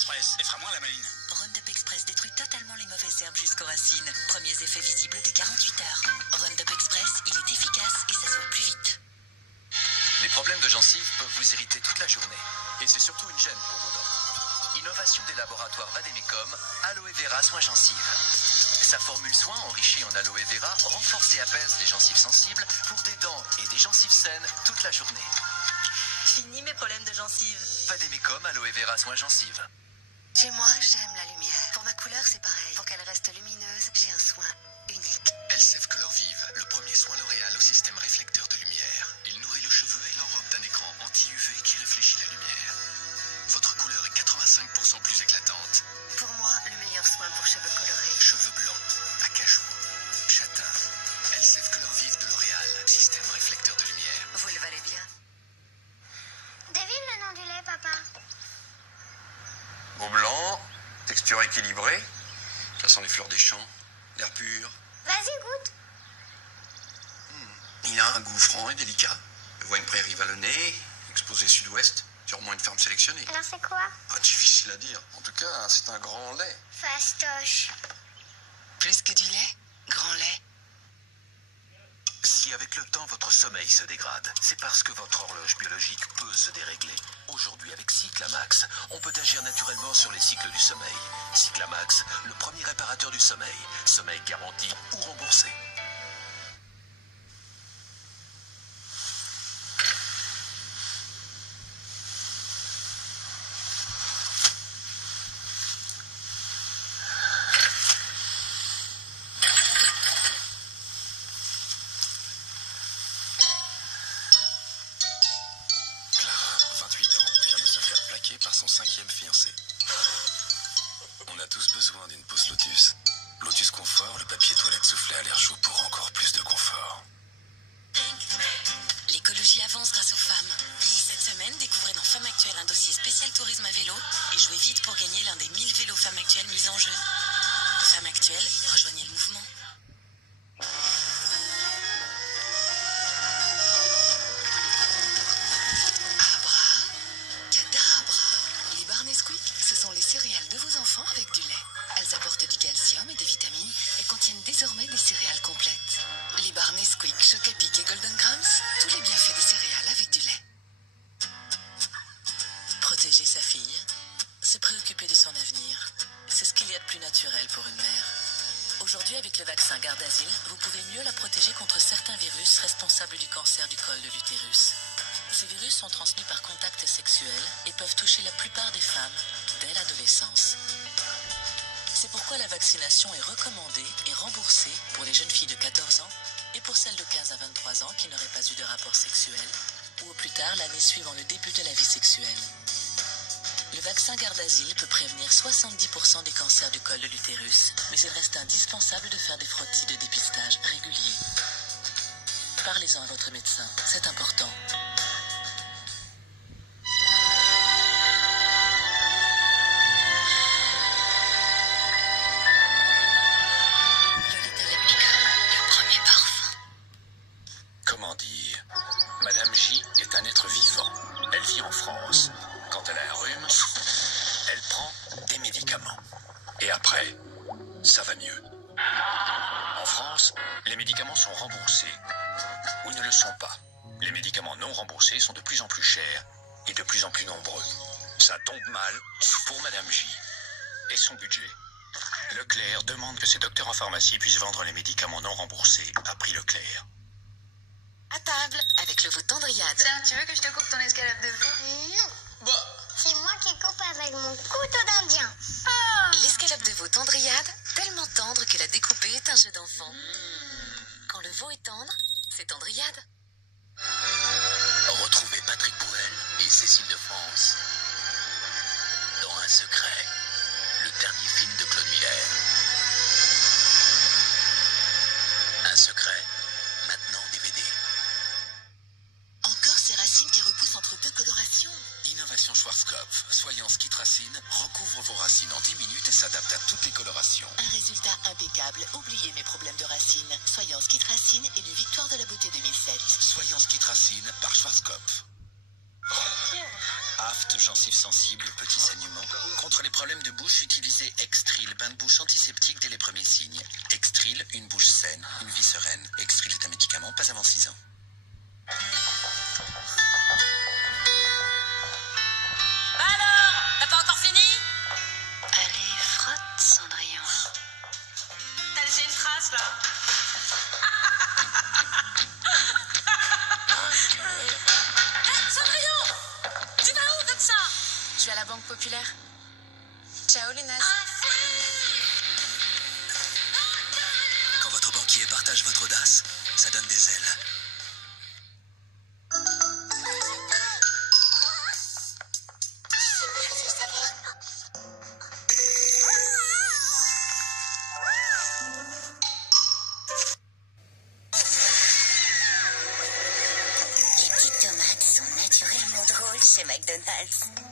Express, et fera moins la maline. Roundup Express détruit totalement les mauvaises herbes jusqu'aux racines. Premiers effets visibles de 48 heures. Roundup Express, il est efficace et ça se voit plus vite. Les problèmes de gencives peuvent vous irriter toute la journée. Et c'est surtout une gêne pour vos dents. Innovation des laboratoires Vademecum, Aloe Vera Soin Gencives. Sa formule soin enrichie en aloe vera renforce et apaise les gencives sensibles pour des dents et des gencives saines toute la journée. Fini mes problèmes de gencives. Vademecum, Aloe Vera Soin Gencives. Chez moi, j'aime la lumière. Pour ma couleur, c'est pareil. Pour qu'elle reste lumineuse, j'ai un soin unique. Elseve Color Vive, le premier soin L'Oréal au système réflecteur de lumière. Il nourrit le cheveu et l'enrobe d'un écran anti-UV qui réfléchit la lumière. Votre couleur est 85% plus éclatante. Pour moi, le meilleur soin pour cheveux colorés. Cheveux blancs, acajou, châtain. Elseve Color Vive de L'Oréal, système réflecteur de lumière. Vous le valez bien. Devine le nom du lait, papa. Beau blanc, texture équilibrée. Ça sent les fleurs des champs, l'air pur. Vas-y, goûte. Il a un goût franc et délicat. Je vois une prairie vallonnée, exposée sud-ouest, sûrement une ferme sélectionnée. Alors c'est quoi? Ah, difficile à dire. En tout cas, c'est un grand lait. Fastoche. Plus que du lait, grand lait. Si avec le temps votre sommeil se dégrade, c'est parce que votre horloge biologique peut se dérégler. Aujourd'hui avec Cyclamax, on peut agir naturellement sur les cycles du sommeil. Cyclamax, le premier réparateur du sommeil. Sommeil garanti ou remboursé. Par son 5e fiancé. On a tous besoin d'une pause Lotus. Lotus Confort, le papier toilette soufflé à l'air chaud pour encore plus de confort. L'écologie avance grâce aux femmes. Cette semaine, découvrez dans Femmes Actuelles un dossier spécial tourisme à vélo et jouez vite pour gagner l'un des 1000 vélos Femmes Actuelles mis en jeu. Femmes Actuelles, rejoignez le mouvement. Ce sont les céréales de vos enfants avec du lait. Elles apportent du calcium et des vitamines et contiennent désormais des céréales complètes. Les barres Nesquik, Chocapic et Golden Grams, tous les bienfaits des céréales avec du lait. Protéger sa fille, se préoccuper de son avenir, c'est ce qu'il y a de plus naturel pour une mère. Aujourd'hui, avec le vaccin Gardasil, vous pouvez mieux la protéger contre certains virus responsables du cancer du col de l'utérus. Ces virus sont transmis par contact sexuel et peuvent toucher la plupart des femmes dès l'adolescence. C'est pourquoi la vaccination est recommandée et remboursée pour les jeunes filles de 14 ans et pour celles de 15 à 23 ans qui n'auraient pas eu de rapport sexuel ou au plus tard l'année suivant le début de la vie sexuelle. Le vaccin Gardasil peut prévenir 70% des cancers du col de l'utérus, mais il reste indispensable de faire des frottis de dépistage réguliers. Parlez-en à votre médecin, c'est important. Comment dire? Madame J est un être vivant. Elle vit en France. Quand elle a un rhume, elle prend des médicaments. Et après, ça va mieux. En France, les médicaments sont remboursés. Ou ne le sont pas. Les médicaments non remboursés sont de plus en plus chers et de plus en plus nombreux. Ça tombe mal pour Madame J et son budget. Leclerc demande que ses docteurs en pharmacie puissent vendre les médicaments non remboursés à prix Leclerc. À table, avec le veau Tendriade. Tiens, tu veux que je te coupe ton escalope de veau? Non. C'est moi qui coupe avec mon couteau d'Indien. L'escalope de veau Tendriade, tellement tendre que la découper est un jeu d'enfant. Quand le veau est tendre, c'est Tendriade. Retrouvez Patrick Bruel et Cécile de France dans Un secret, le dernier film de Claude Miller. Un secret, maintenant DVD. Encore ces racines qui repoussent entre deux colorations. Innovation Schwarzkopf, Soyance Kitracine, recouvre vos racines en 10 minutes et s'adapte à toutes les colorations. Un résultat impeccable. Oubliez mes problèmes de racines. Soyance Kitracine et une victoire de la beauté 2007. Soyance Kitracine par Schwarzkopf. Aft, gencives sensibles, petits saignements. Contre les problèmes de bouche, utilisez Extril, bain de bouche antiseptique dès les premiers signes. Extril, une bouche saine, une vie sereine. Extril est un médicament, pas avant 6 ans. Alors, t'as pas encore fini? Allez, frotte, Cendrillon. T'as laissé une trace, là. Cendrillon! Tu vas où comme ça? Je vais à la Banque Populaire. Ciao, Lunas. Quand votre banquier partage votre audace, ça donne des ailes. Les petites tomates sont naturellement drôles chez McDonald's.